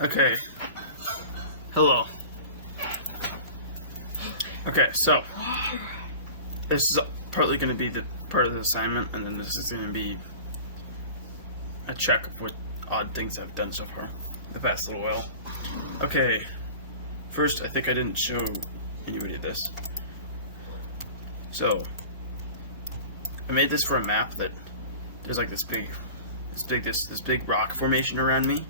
Okay. Hello. Okay, so this is partly going to be the part of the assignment, and then this is going to be a check of what odd things I've done so far the past little while. Okay, first I think I didn't show anybody this. So I made this for a map that there's like this big rock formation around me,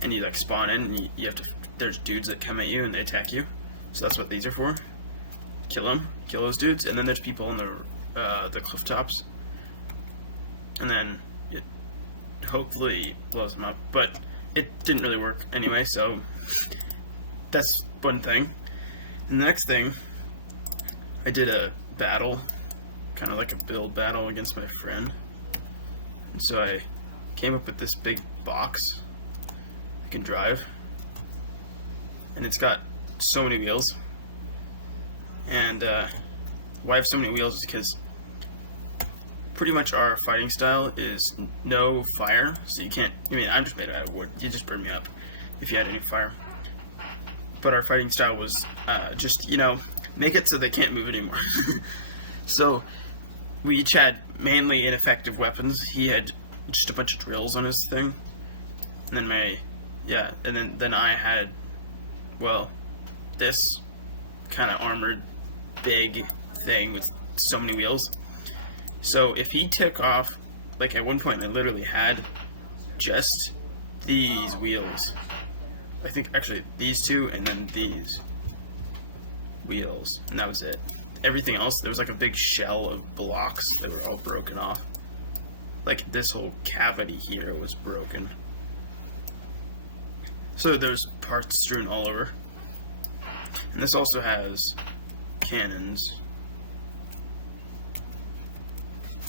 and you like spawn in, and you have to. There's dudes that come at you and they attack you. So that's what these are for. Kill them, kill those dudes, and then there's people on the cliff tops, and then it hopefully blows them up. But it didn't really work anyway, so that's one thing. And the next thing, I did a battle, kind of like a build battle against my friend. And so I came up with this big box I can drive, and it's got so many wheels. And why I have so many wheels is because pretty much our fighting style is no fire, so you can't. I mean, I'm just made out of wood. You just burn me up if you had any fire. But our fighting style was just, make it so they can't move anymore. So we each had mainly ineffective weapons. He had just a bunch of drills on his thing, and then then I had, well, this kind of armored big thing with so many wheels. So if he took off, like at one point I literally had just these wheels. I think actually these two and then these wheels, and that was it. Everything else, there was like a big shell of blocks that were all broken off. Like this whole cavity here was broken. So there's parts strewn all over. And this also has cannons.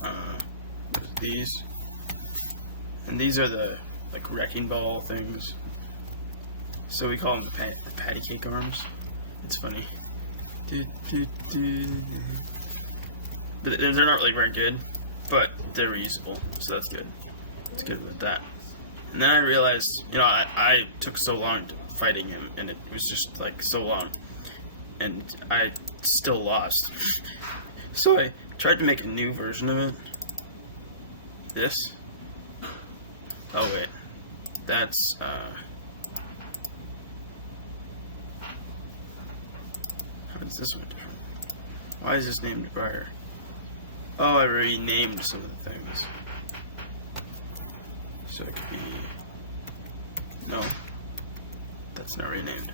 There's these. And these are the like wrecking ball things. So we call them the patty cake arms. It's funny. But they're not really very good, but they're reusable, so that's good. It's good with that. And then I realized, I took so long fighting him, and it was just like so long, and I still lost. So I tried to make a new version of it. This. Oh wait, that's how is this one different? Why is this named Briar? Oh, I renamed some of the things. So it could be... No. That's not renamed.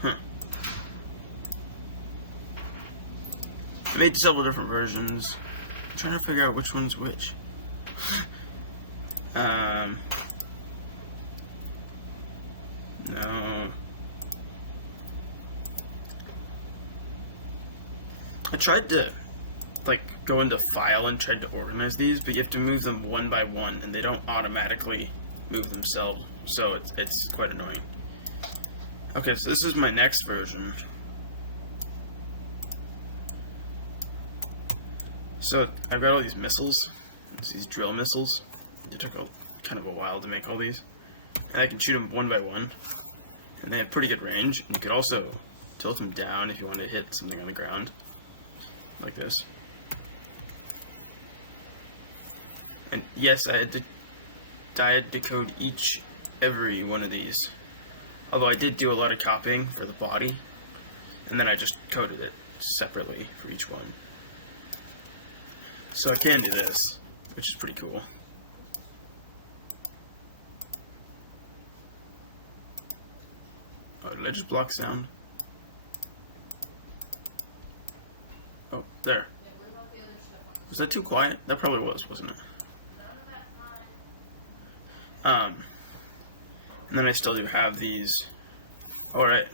Huh. I made several different versions. I'm trying to figure out which one's which. No. I tried to, go into File and tried to organize these, but you have to move them one by one, and they don't automatically move themselves, so it's quite annoying. Okay, so this is my next version. So I've got all these missiles. It's these drill missiles. It took kind of a while to make all these. And I can shoot them one by one. And they have pretty good range. And you could also tilt them down if you want to hit something on the ground. Like this. And yes, I had to code every one of these. Although I did do a lot of copying for the body. And then I just coded it separately for each one. So I can do this, which is pretty cool. Oh, did I just block sound? Oh, there. Was that too quiet? That probably was, wasn't it? And then I still do have these. Alright.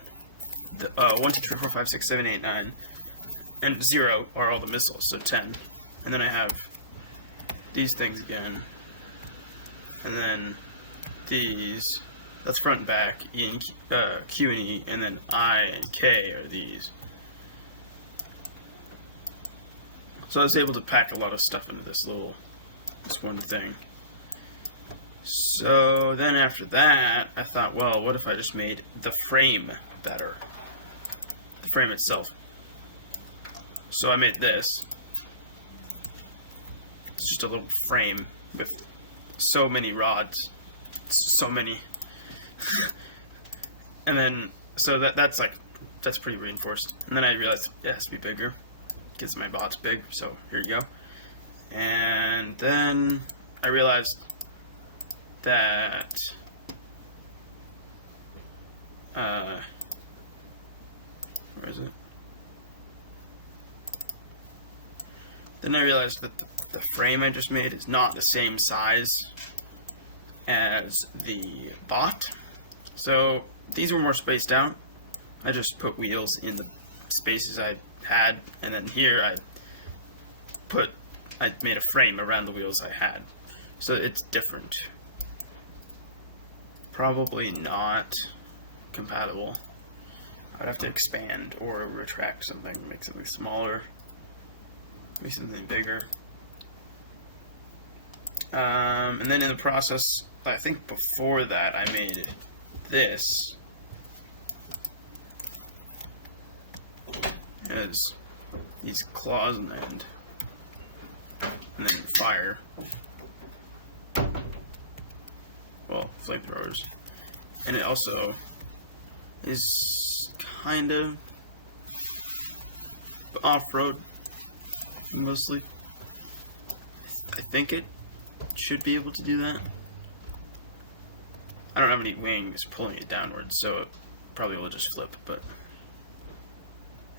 1, 2, 3, 4, 5, 6, 7, 8, 9. And 0 are all the missiles, so 10. And then I have these things again. And then these. That's front and back, E and Q and E, and then I and K are these. So I was able to pack a lot of stuff into this little this one thing. So then after that, I thought, well, what if I just made the frame better? The frame itself. So I made this. It's just a little frame with so many rods. So many. And then, so that's pretty reinforced. And then I realized it has to be bigger, because my bot's big, so here you go. And then I realized that where is it? Then I realized that the frame I just made is not the same size as the bot. So these were more spaced out. I just put wheels in the spaces I had, and then here I made a frame around the wheels I had. So it's different. Probably not compatible. I'd have to expand or retract something, make something smaller, make something bigger. And then in the process, I think before that, I made this. It has these claws on the end, and then fire. Well, flamethrowers. And it also is kind of off-road, mostly. I think it should be able to do that. I don't have any wings pulling it downwards, so it probably will just flip, but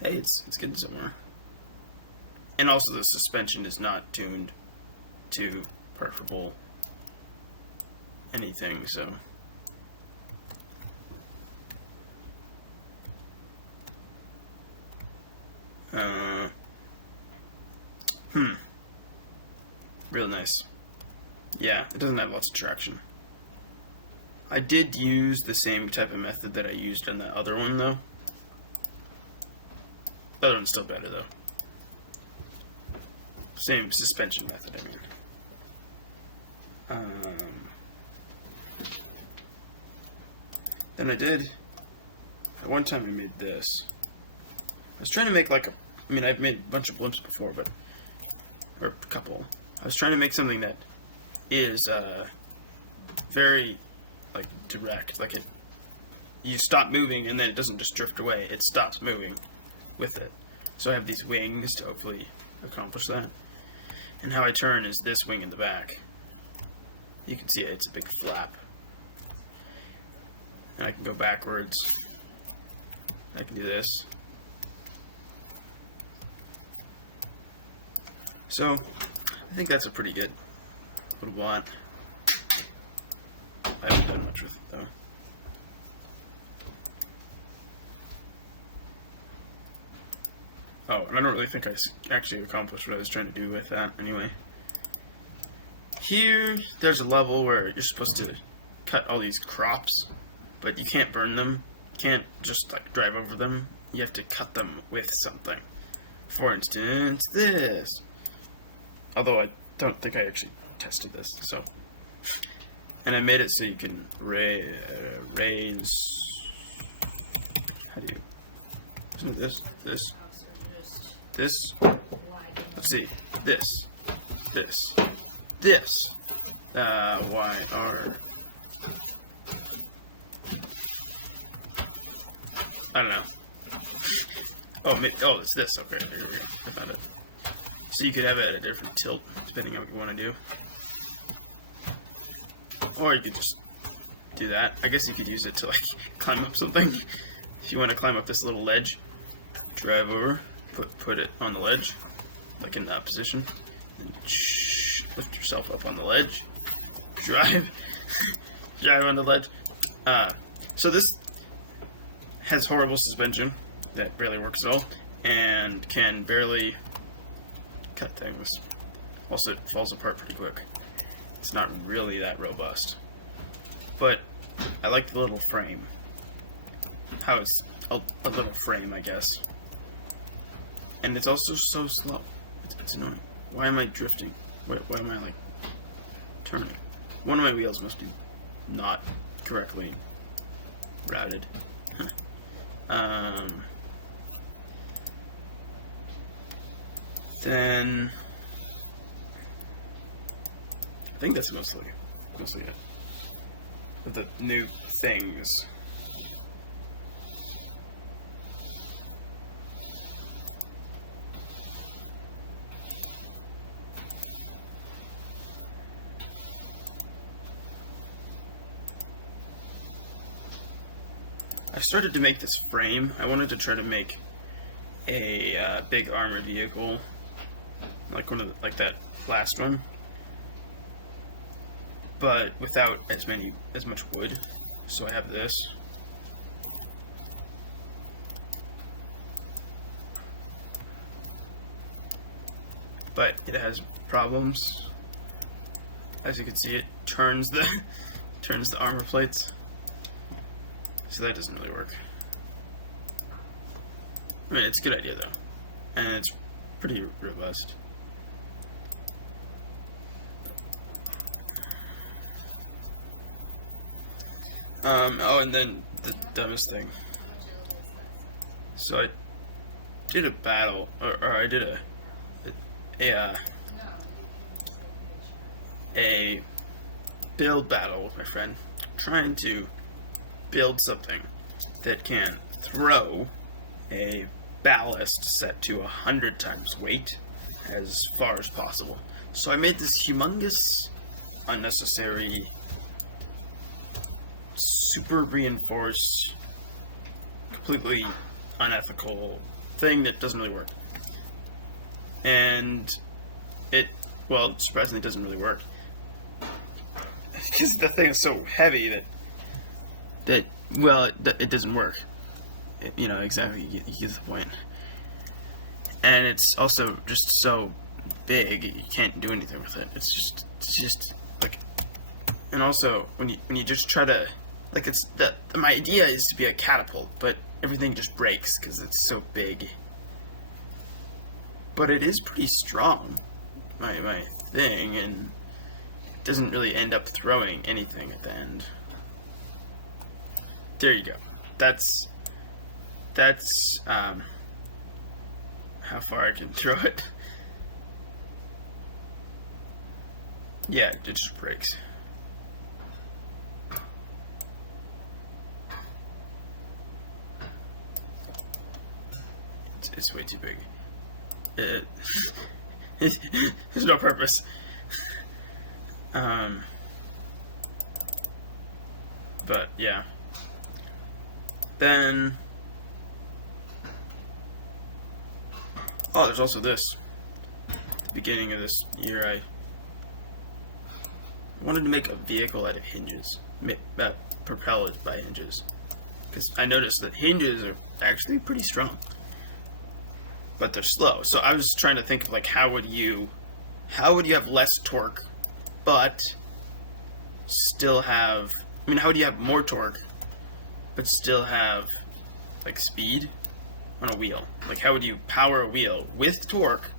hey, it's getting somewhere. And also the suspension is not tuned to preferable anything, so real nice. Yeah, it doesn't have lots of traction. I did use the same type of method that I used on the other one, though. The other one's still better, though. Same suspension method, I mean. Then I did, at one time I made this. I was trying to make like I've made a bunch of blimps before, or a couple. I was trying to make something that is, very, like, direct. Like, you stop moving and then it doesn't just drift away. It stops moving with it. So I have these wings to hopefully accomplish that. And how I turn is this wing in the back. You can see it's a big flap. And I can go backwards. I can do this. So, I think that's a pretty good little bot. I haven't done much with it, though. Oh, and I don't really think I actually accomplished what I was trying to do with that, anyway. Here, there's a level where you're supposed to cut all these crops, but you can't burn them. You can't just, like, drive over them. You have to cut them with something. For instance, this. Although I don't think I actually tested this, so. And I made it so you can raise. How do you? Isn't it this? This? Let's see. This. YR. I don't know. Oh, it's this. Okay, here we go. I found it. So you could have it at a different tilt, depending on what you want to do. Or you could just do that. I guess you could use it to, like, climb up something. If you want to climb up this little ledge, drive over, put it on the ledge, like in that position, and lift yourself up on the ledge, drive on the ledge. So this has horrible suspension that barely works at all, and can barely cut things. Also, it falls apart pretty quick. It's not really that robust. But I like the little frame. How it's a little frame, I guess. And it's also so slow. It's annoying. Why am I drifting? Why am I, like, turning. One of my wheels must be not correctly routed. Then I think that's mostly it. Of the new things. I started to make this frame. I wanted to try to make a big armored vehicle, like that last one, but without as much wood. So I have this. But it has problems. As you can see, it turns the armor plates. So that doesn't really work. I mean, it's a good idea though, and it's pretty robust. Oh, and then the dumbest thing. So I did a battle, or I did a build battle with my friend, trying to build something that can throw a ballast set to 100 times weight as far as possible. So I made this humongous, unnecessary, super reinforced, completely unethical thing that doesn't really work. And well, surprisingly doesn't really work. Because the thing is so heavy that it doesn't work. Exactly, you get the point. And it's also just so big, you can't do anything with it. It's just like, and also when you just try to, like, it's my idea is to be a catapult, but everything just breaks because it's so big. But it is pretty strong, my thing, and it doesn't really end up throwing anything at the end. There you go. That's how far I can throw it. Yeah, it just breaks. It's way too big. There's no purpose. But yeah. Then, there's also this. At the beginning of this year, I wanted to make a vehicle out of hinges, propelled by hinges, because I noticed that hinges are actually pretty strong, but they're slow. So I was trying to think of, like, how would you have less torque, but still have, how would you have more torque, but still have, like, speed on a wheel? Like, how would you power a wheel with torque,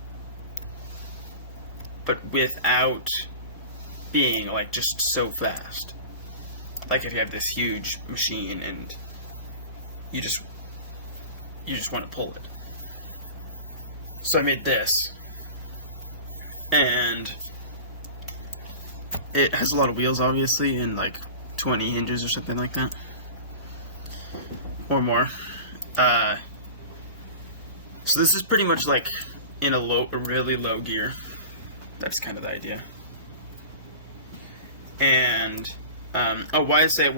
but without being, like, just so fast? Like, if you have this huge machine and you just want to pull it. So I made this, and it has a lot of wheels, obviously, and like 20 hinges or something like that, or more. So this is pretty much like in a really low gear. That's kind of the idea. And why I say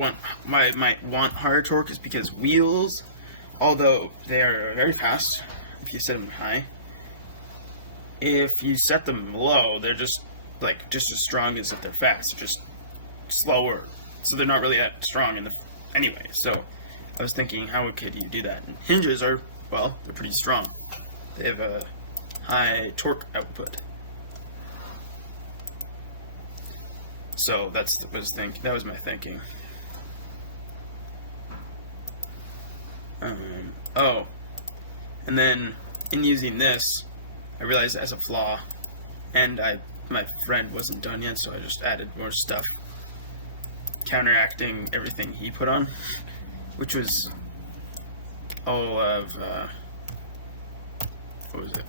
might want higher torque is because wheels, although they are very fast if you set them high, if you set them low, they're just as strong as if they're fast, just slower. So they're not really that strong anyway. So I was thinking, how could you do that? And hinges are, they're pretty strong. They have a high torque output. So that was my thinking. And then in using this, I realized it has a flaw, and I my friend wasn't done yet, so I just added more stuff, counteracting everything he put on, which was all of, what was it?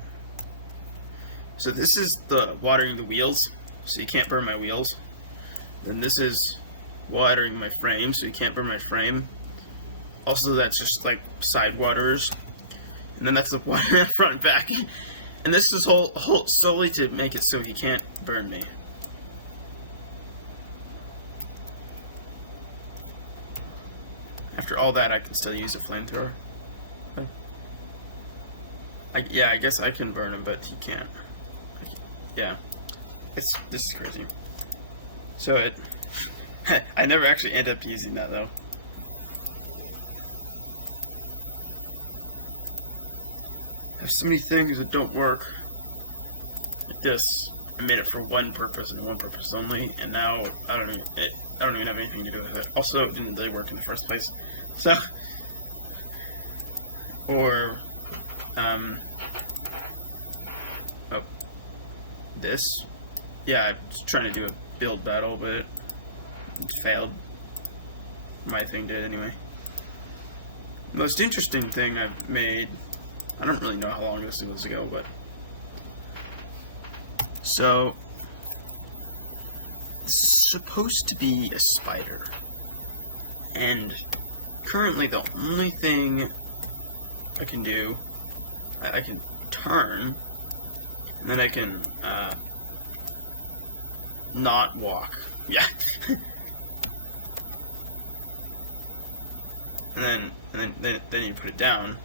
So this is the watering the wheels, so you can't burn my wheels. Then this is watering my frame, so you can't burn my frame. Also, that's just like side waterers. And then that's the water front and back. And this is whole solely to make it so he can't burn me. After all that, I can still use a flamethrower. Yeah, I guess I can burn him, but he can't. Yeah, this is crazy. So I never actually end up using that though. I have so many things that don't work. Like this, I made it for one purpose and one purpose only, and now I don't even have anything to do with it. Also, it didn't really work in the first place. So, or oh, this. Yeah, I was trying to do a build battle, but it failed. My thing did anyway. The most interesting thing I've made, I don't really know how long this was ago, but so it's supposed to be a spider, and currently the only thing I can do, I can turn, and then I can not walk. Yeah. and then you put it down.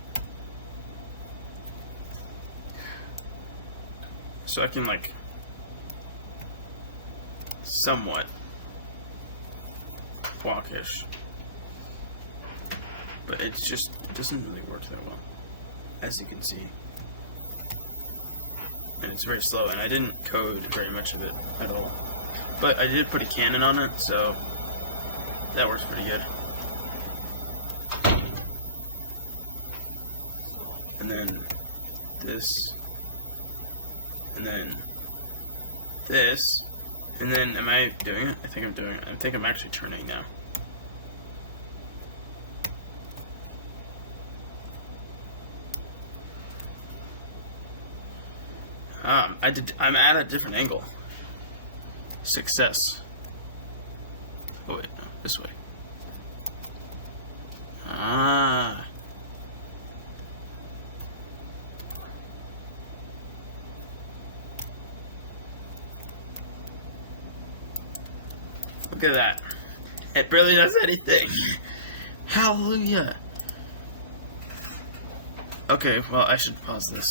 So I can like somewhat walkish. But it doesn't really work that well, as you can see. And it's very slow, and I didn't code very much of it at all. But I did put a cannon on it, so that works pretty good. And then this, and then this, and then am I doing it? I think I'm doing it. I think I'm actually turning now. I'm at a different angle. Success. Oh wait, no, this way. Ah. Look at that. It barely does anything. Hallelujah. Okay, well, I should pause this.